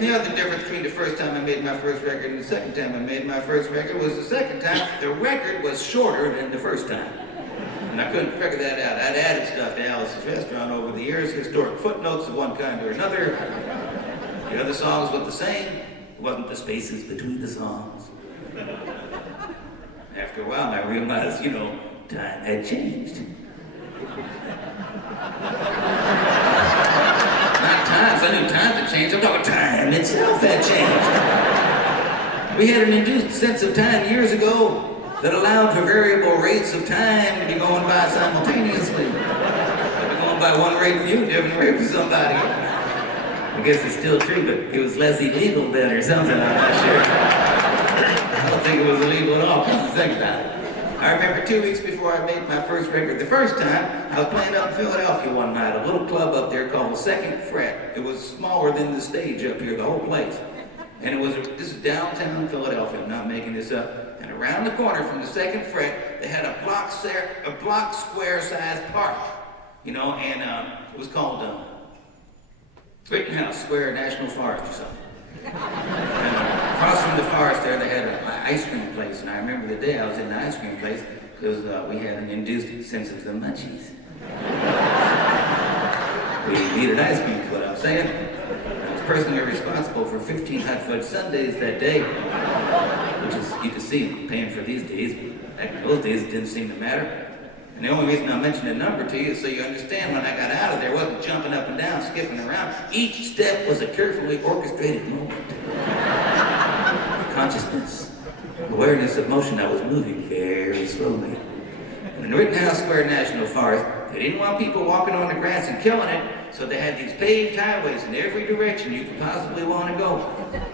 You know, the difference between the first time I made my first record and the second time I made my first record was the second time the record was shorter than the first time. And I couldn't figure that out. I'd added stuff to Alice's Restaurant over the years, historic footnotes of one kind or another. The other songs looked the same. It wasn't the spaces between the songs. After a while, I realized, you know, time had changed. Not times, I knew times had changed. I'm talking time itself had changed. We had an induced sense of time years ago that allowed for variable rates of time to be going by simultaneously. I'd be going by one rate for you, different rate for somebody. I guess it's still true, but it was less illegal then or something, I'm not sure. I don't think it was illegal at all, come to think about it. I remember 2 weeks before I made my first record, the first time, I was playing out in Philadelphia one night, a little club up there called the Second Fret. It was smaller than the stage up here, the whole place. And this is downtown Philadelphia, I'm not making this up. And around the corner from the Second Fret, they had a block square sized park, you know, and it was called Rittenhouse Square National Forest or something. And across from the forest there, they had an ice cream place, and I remember the day I was in the ice cream place because we had an induced sense of the munchies. We needed ice cream, is what I'm saying. I was personally responsible for 15 hot fudge sundaes that day, which is, you can see, paying for these days, but back in those days it didn't seem to matter. And the only reason I mentioned the number to you is so you understand when I got out of there, I wasn't jumping up and down, skipping around. Each step was a carefully orchestrated moment. Consciousness, awareness of motion. I was moving very slowly. And in Rittenhouse Square National Forest, they didn't want people walking on the grass and killing it, so they had these paved highways in every direction you could possibly want to go.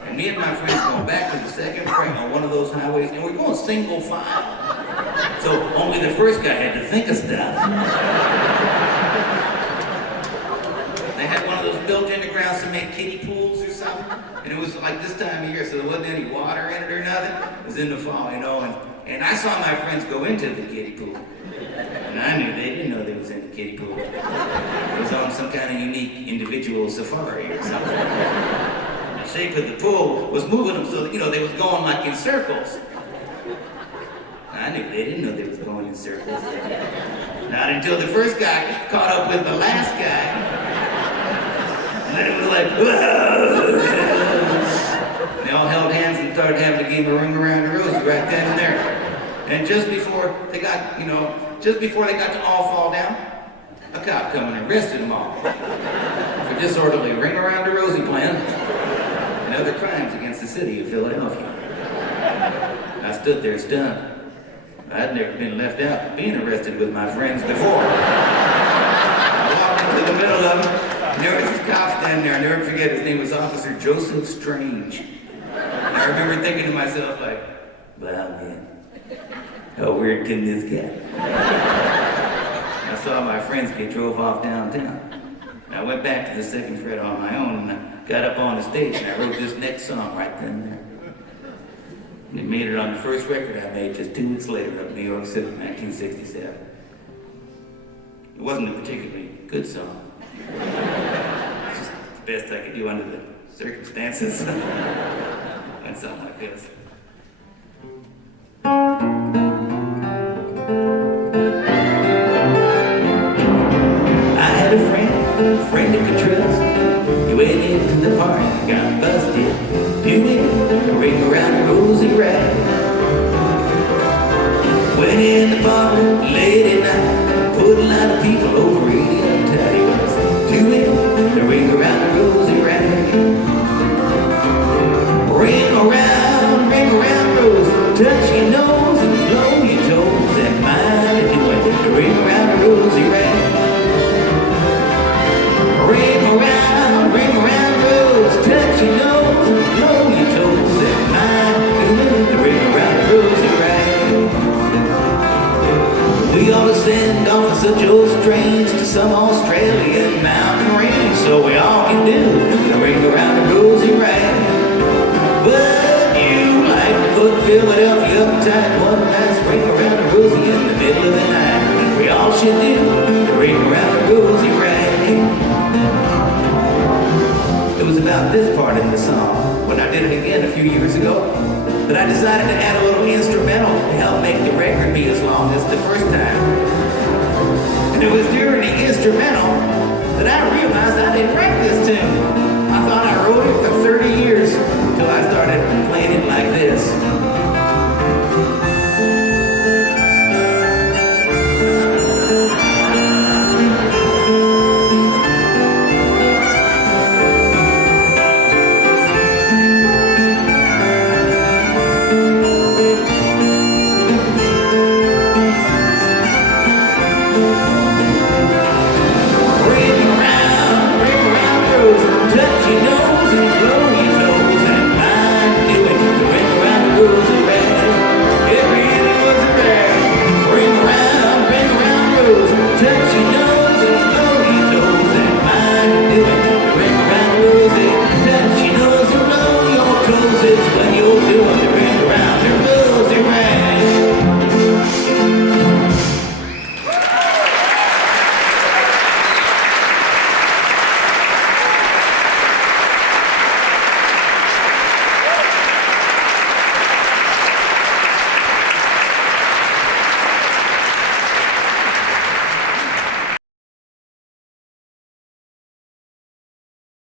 And me and my friends going back to the Second Fret on one of those highways, and we're going single file. So only the first guy had to think of stuff. They had one of those built in the ground cement kiddie pools or something, and it was like this time of year, so there wasn't any water in it or nothing. It was in the fall, you know, and I saw my friends go into the kiddie pool. And I knew they didn't know they was in the kiddie pool. It was on some kind of unique individual safari or something. The shape of the pool was moving them so that, you know, they was going like in circles. I knew they didn't know they was going in circles. Not until the first guy caught up with the last guy. And then it was like, whoa! They all held hands and started having a game of Ring-Around-A-Rosy right then and there. And just before they got, to all fall down, a cop come and arrested them all for disorderly Ring-Around-A-Rosy plan and other crimes against the city of Philadelphia. I stood there stunned. I'd never been left out of being arrested with my friends before. I walked into the middle of them, and there was this cop standing there. I'll never forget, his name was Officer Joseph Strange. And I remember thinking to myself, like, wow, man, how weird can this get? I saw my friends get drove off downtown. And I went back to the Second Fret on my own, and I got up on the stage, and I wrote this next song right then and there. And it made it on the first record I made just 2 weeks later up in New York City, 1967. It wasn't a particularly good song. It's just the best I could do under the circumstances. And something like this. I had a friend I could trust. He went into the park, got busted, doing a Ring-Around-A-Rosy-Rag. Went in the park late at night, put a lot of people over 80 uptight. He was doing a Ring-Around-A-Rosy-Rag. Ring around, rose, touch your nose and blow your toes, and mind doing a Ring-Around-A-Rosy-Rag. Ring around, rose, touch your nose and blow your toes, and mind doing the Ring-Around-A-Rosy-Rag. We ought to send off such old strange to some Australian mountain range, so we all can do the Ring-Around-A-Rosy-Rag. But you like to put Philadelphia uptight, one last Ring-Around-A-Rosy in the middle of the night. We all should do the Ring-Around-A-Rosy-Rag. It was about about this part in the song when I did it again a few years ago. But I decided to add a little instrumental to help make the record be as long as the first time. And it was during the instrumental that I realized I didn't write this tune. I thought I wrote it for 30 years until I started playing it like this. Touch your nose and blow your toes, and mine do it. The ring-around-the-rosy-rag, it really was a rag. Ring-around-rose, touch your nose and blow your toes, and mine do it. The ring-around-the-rosy, touch your nose and blow your toes. It's